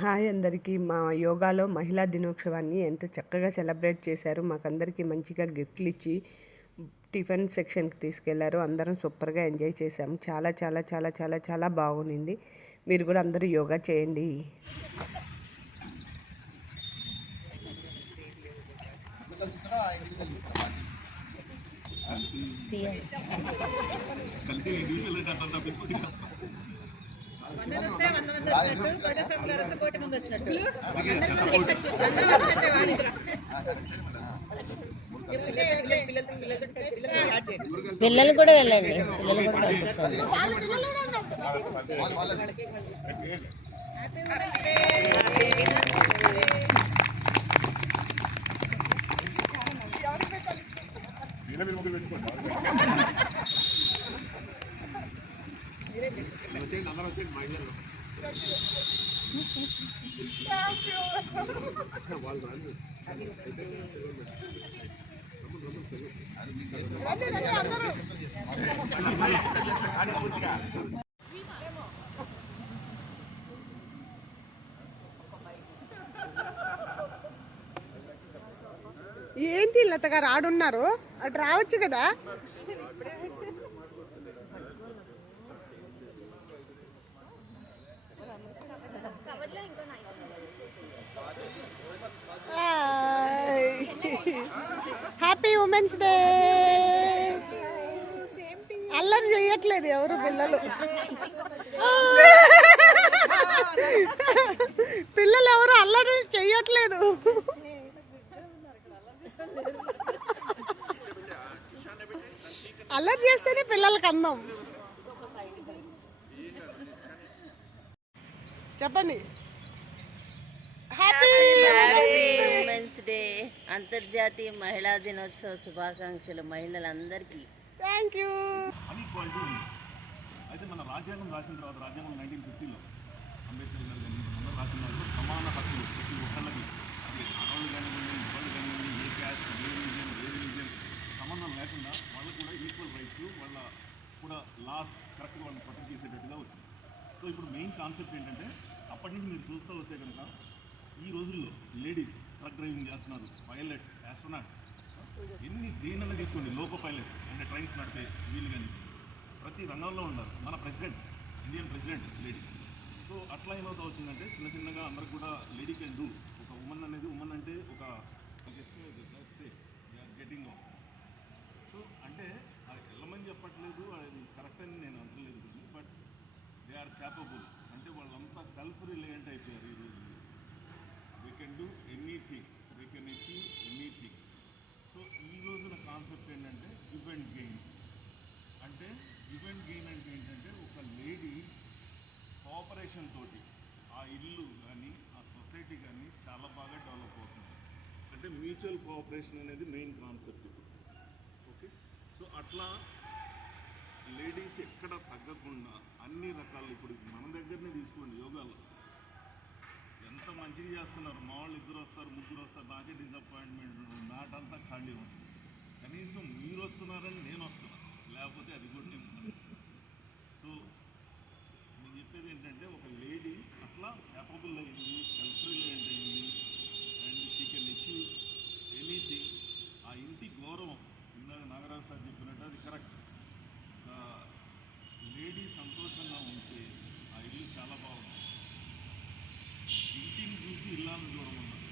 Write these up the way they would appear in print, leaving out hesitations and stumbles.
Hi అందరికీ. మా యోగాలో మహిళా దినోత్సవాన్ని ఎంత చక్కగా సెలబ్రేట్ చేశారు. మాకందరికీ మంచిగా గిఫ్ట్లు ఇచ్చి టిఫిన్ సెక్షన్కి తీసుకెళ్లారు. అందరం సూపర్గా ఎంజాయ్ చేశాము. చాలా చాలా చాలా చాలా చాలా బాగుంది. మీరు కూడా అందరూ యోగా చేయండి. పిల్లలు కూడా వెళ్ళండి, పిల్లలు కూడా పంపించండి. ఏంటి లతగా రాడున్నారు? అటు రావచ్చు కదా. Happy women's day. అల్లరి చేయట్లేదు ఎవరు పిల్లలు. పిల్లలు ఎవరు అల్లరి చెయ్యట్లేదు. అల్లరి చేస్తేనే పిల్లలకి అందం. చెప్పండి. హ్యాపీ ఉమెన్స్ డే, అంతర్జాతీయ మహిళా దినోత్సవ శుభాకాంక్షలు మహిళలందరికీ. Thank you. అయితే మన రాజ్యాంగం రాసిన తర్వాత, రాజ్యాంగం 1950లో అంబేద్కర్ గారు అందరూ రాసిన దాంట్లో సమాన హక్కులు ప్రతి ఒక్కళ్ళకి, అది ఆడవాళ్ళు కానివ్వండి, మగవాళ్ళు కానివ్వండి, ఏ క్యాస్ట్, ఏ రిలీజియన్ సంబంధం లేకుండా వాళ్ళకు కూడా ఈక్వల్ రైట్స్, వాళ్ళ కూడా లాస్ కరెక్ట్గా వాళ్ళని ప్రొటెక్ట్ చేసేటట్టుగా వచ్చింది. సో ఇప్పుడు మెయిన్ కాన్సెప్ట్ ఏంటంటే, అప్పటి నుంచి మీరు చూస్తూ వస్తే కనుక ఈ రోజుల్లో లేడీస్ ట్రక్ డ్రైవింగ్ చేస్తున్నారు, పైలట్స్, ఆస్ట్రోనాట్స్, దేనన్నా తీసుకోండి, లోకో పైలట్స్ అంటే ట్రైన్స్ నడిపే వీళ్ళు కానీ ప్రతి రంగంలో ఉన్నారు. మన president, Indian president lady. So అట్లా ఏమవుతా వచ్చిందంటే చిన్న చిన్నగా అందరికి కూడా లేడీ కెన్ డూ. ఒక ఉమెన్ అనేది, ఉమెన్ అంటే ఒక గెటింగ్. సో అంటే అది వెళ్ళమని చెప్పట్లేదు, అది కరెక్ట్ అని నేను అంటలేదు, బట్ దే ఆర్ క్యాపబుల్. అంటే వాళ్ళంతా సెల్ఫ్ రిలయంట్ అయిపోయారు ఈ రోజు. They can do anything, they can achieve anything. So ఈ రోజున కాన్సెప్ట్ ఏంటంటే గివ్ అండ్ గెయిన్. అంటే గివ్ అండ్ గెయిన్ అంటే ఏంటంటే ఒక లేడీ కోఆపరేషన్ తోటి ఆ ఇల్లు కానీ ఆ సొసైటీ కానీ చాలా బాగా డెవలప్ అవుతుంది. అంటే మ్యూచువల్ కోఆపరేషన్ అనేది మెయిన్ కాన్సెప్ట్ ఇప్పుడు. ఓకే, సో అట్లా లేడీస్ ఎక్కడ తగ్గకుండా అన్ని రకాలు, ఇప్పుడు మన దగ్గరనే తీసుకోండి, యోగాలో ఎంత మంచిగా చేస్తున్నారు. మా వాళ్ళు 2 వస్తారు, 3 వస్తారు, నాకే డిసప్పాయింట్మెంట్, నాటంతా ఖాళీ ఉంటుంది. కనీసం మీరు వస్తున్నారని నేను వస్తున్నాను, లేకపోతే అది కూడా నేను. సో నేను చెప్పేది ఏంటంటే, ఒక లేడీ అట్లా క్యాపబుల్ అయింది, సెల్ఫ్ రిలయంట్ అయింది, and she can achieve anything. ఆ ఇంటి గౌరవం, ఇందాక నాగరాజు సార్ చెప్పినట్టు అది కరెక్ట్. లేడీ సంతోషంగా ఉంటే ఆ ఇల్లు చాలా బాగుంటుంది. ఇంటిని చూసి ఇల్లాలను చూడమన్నారు.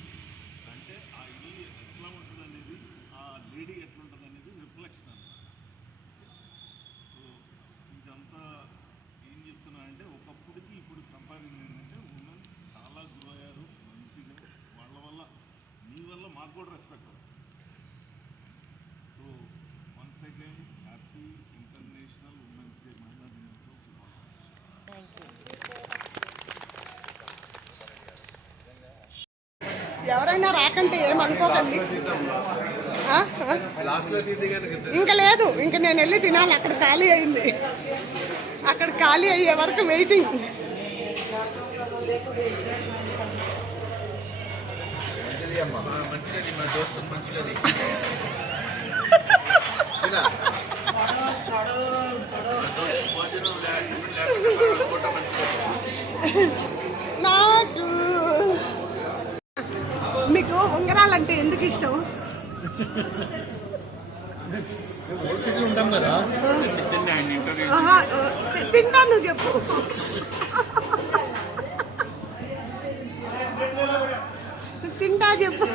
అంటే ఆ ఇల్లు ఎట్లా ఉంటుంది అనేది, ఆ లేడీ ఎట్లా ఉంటుంది అనేది రిఫ్లెక్షన్ అన్నమాట. సో ఇదంతా ఏం చెప్తున్నా అంటే, ఒకప్పుడుకి ఇప్పుడు కంపారిజన్ ఏంటంటే, ఉమెన్ చాలా గ్రో అయ్యారు మంచిగా. వాళ్ళ వల్ల, మీ వల్ల మాకు కూడా రెస్పెక్ట్ వస్తుంది. So once again happy international women's day, మహిళా దినోత్సవ శుభాకాంక్షలు. ఎవరైనా రాకంటే ఏమనుకోకండి. ఇంకా లేదు, ఇంకా నేను వెళ్ళి తినాలి. అక్కడ ఖాళీ అయింది, అక్కడ ఖాళీ అయ్యే వరకు వెయిటింగ్. నాకు మీకు ఉంగరాలంటే ఎందుకు ఇష్టం? ఆహా, తింటా, నువ్వు చెప్పు. తింటా చెప్పు.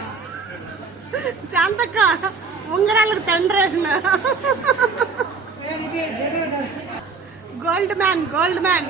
శాంతక్క ఉంగరాలకు తండ్రి వేసిన గోల్డ్ మ్యాన్, గోల్డ్ మ్యాన్.